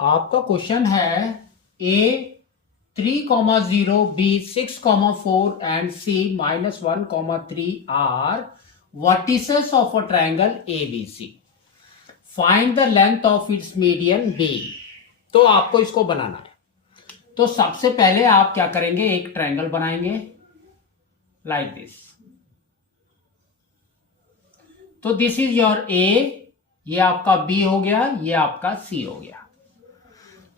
आपका क्वेश्चन है A 3,0, B 6,4 and C -1,3 are vertices of a triangle ABC. Find the length of its median B. तो आपको इसको बनाना है। तो सबसे पहले आप क्या करेंगे, एक ट्रायंगल बनाएंगे लाइक दिस। तो दिस इज योर ए, ये आपका बी हो गया, ये आपका सी हो गया।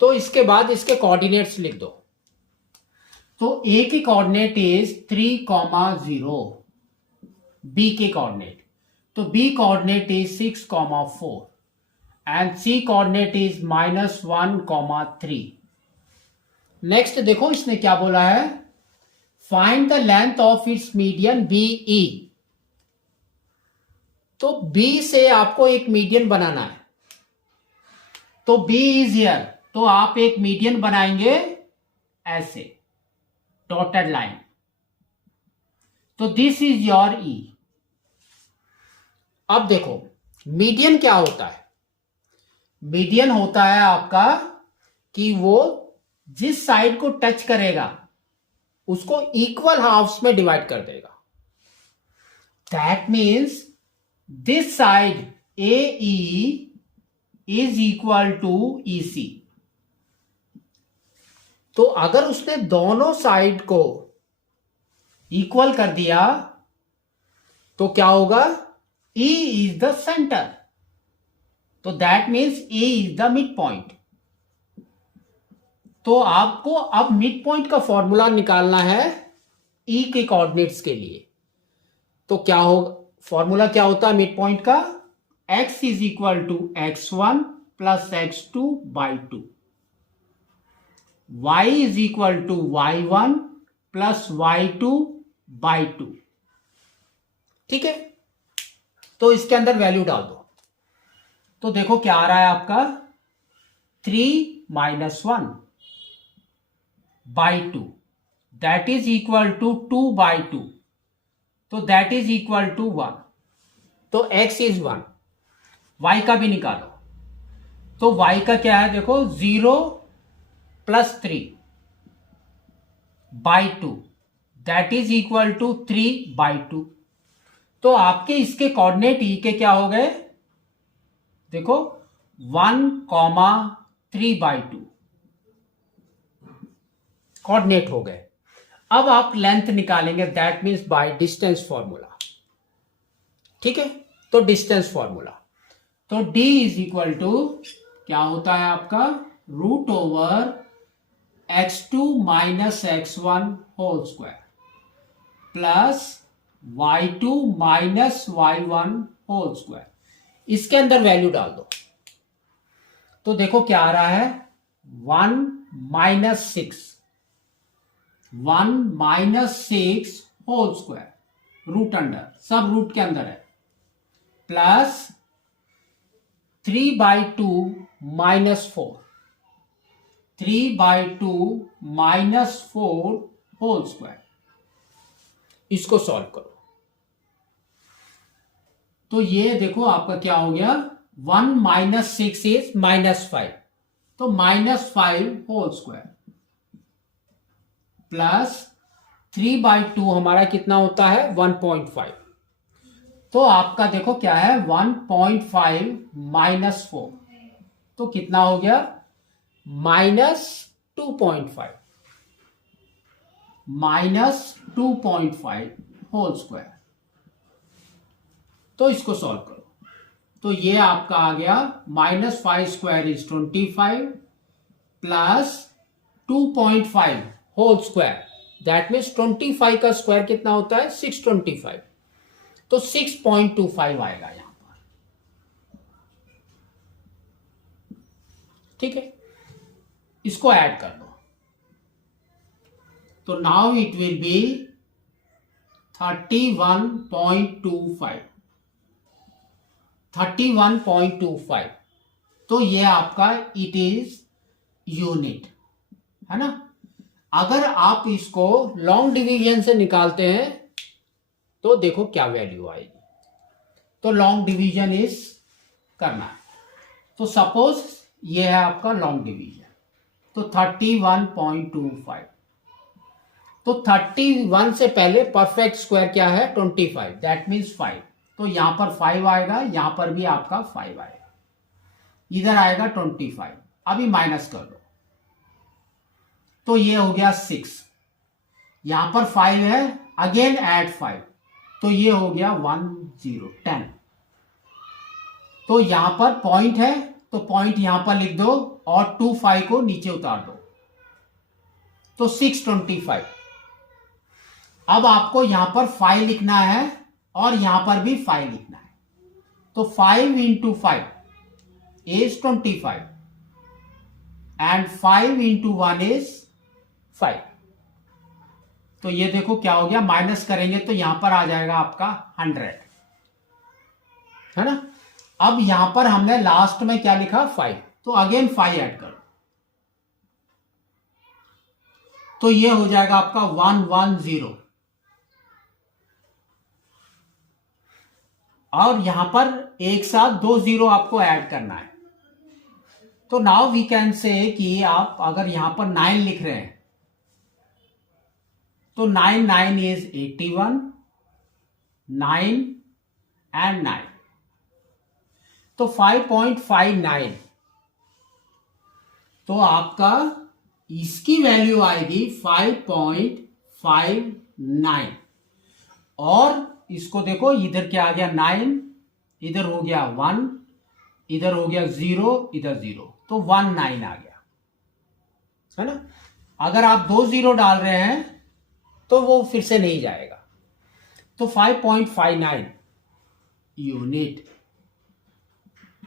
तो इसके बाद इसके कोऑर्डिनेट्स लिख दो। तो ए की कोऑर्डिनेट इज 3,0, बी के कोऑर्डिनेट, तो B coordinate is 6,4 and C coordinate is -1,3। Next देखो इसने क्या बोला है, find the length of its median B E. तो बी से आपको एक मीडियन बनाना है। तो बी इज हियर, तो आप एक मीडियन बनाएंगे ऐसे डॉटेड लाइन। तो दिस इज योर ई। अब देखो मीडियन क्या होता है, मीडियन होता है आपका कि वो जिस साइड को टच करेगा उसको इक्वल हाफ्स में डिवाइड कर देगा। That means this side A E is equal to E C. तो अगर उसने दोनों साइड को इक्वल कर दिया तो क्या होगा, E is the center, तो that means A is the mid point. तो आपको अब मिड पॉइंट का फॉर्मूला निकालना है E के कोऑर्डिनेट्स के लिए। तो क्या होगा, फॉर्मूला क्या होता है मिड पॉइंट का, x is equal to x1 plus x2 by 2, y is equal to y1 plus y2 by 2। ठीक है, तो इसके अंदर वैल्यू डाल दो। तो देखो क्या आ रहा है आपका, 3 - 1 by 2 that is equal to 2 by 2, तो दैट इज इक्वल टू 1। तो x इज 1, y का भी निकालो। तो y का क्या है, देखो 0 plus 3 by 2 that is equal to 3 by 2। तो आपके इसके कोऑर्डिनेट ई के क्या हो गए, देखो 1,3 बाई 2 कोऑर्डिनेट हो गए। अब आप लेंथ निकालेंगे, that means by distance formula. ठीक है, तो डिस्टेंस फॉर्मूला, तो d इज इक्वल टू क्या होता है आपका, √x2 - x1 whole square plus y2 minus y1 whole square. इसके अंदर वैल्यू डाल दो। तो देखो क्या आ रहा है, 1 - 6 होल स्क्वायर रूट अंडर, सब रूट के अंदर है, प्लस 3/2 -4, 3/2 -4 होल स्क्वायर। इसको सॉल्व करो। तो ये देखो आपका क्या हो गया, 1 - 6 इज -5, तो -5 होल स्क्वायर प्लस 3/2 हमारा कितना होता है, 1.5। तो आपका देखो क्या है, 1.5 -4, तो कितना हो गया, -2.5 होल स्क्वायर। तो इसको सॉल्व करो। तो ये आपका आ गया -5 square is 25 plus 2.5 whole square, that means 25 का स्क्वायर कितना होता है, 625, तो 6.25 आएगा यहां पर। ठीक है, इसको ऐड कर दो। तो नाउ इट विल बी 31.25। तो ये आपका इट इज यूनिट है ना। अगर आप इसको लॉन्ग डिवीजन से निकालते हैं तो देखो क्या वैल्यू आएगी। तो लॉन्ग डिवीजन इज करना है। तो सपोज ये है आपका लॉन्ग डिवीजन। तो 31.25। तो 31 से पहले परफेक्ट स्क्वायर क्या है 25, दैट मीन्स 5। तो यहां पर 5 आएगा, यहां पर भी आपका 5 आएगा, इधर आएगा 25। अभी माइनस कर दो तो ये हो गया 6, यहां पर 5 है, अगेन ऐड 5, तो ये हो गया 10। तो यहां पर पॉइंट है तो पॉइंट यहां पर लिख दो और 25 को नीचे उतार दो, तो 625। अब आपको यहां पर 5 लिखना है और यहां पर भी 5 लिखना है। तो 5 into 5 is 25 and 5 into 1 is 5। तो ये देखो क्या हो गया, माइनस करेंगे तो यहां पर आ जाएगा आपका 100, है ना। अब यहां पर हमने लास्ट में क्या लिखा 5, तो अगेन 5 ऐड करो, तो ये हो जाएगा आपका 110। और यहां पर एक साथ 2 जीरो आपको ऐड करना है। तो नाउ वी कैन से कि आप अगर यहां पर 9 लिख रहे हैं तो 9 9 इज 81, 9 एंड 9, तो 5.59। तो आपका इसकी वैल्यू आएगी 5.59। और इसको देखो, इधर क्या आ गया 9, इधर हो गया 1, इधर हो गया 0, इधर 0, तो 19 आ गया, है ना। अगर आप 2 0 डाल रहे हैं तो वो फिर से नहीं जाएगा। तो 5.59 यूनिट।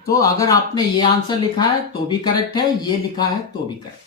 तो अगर आपने ये आंसर लिखा है तो भी करेक्ट है, ये लिखा है तो भी करेक्ट।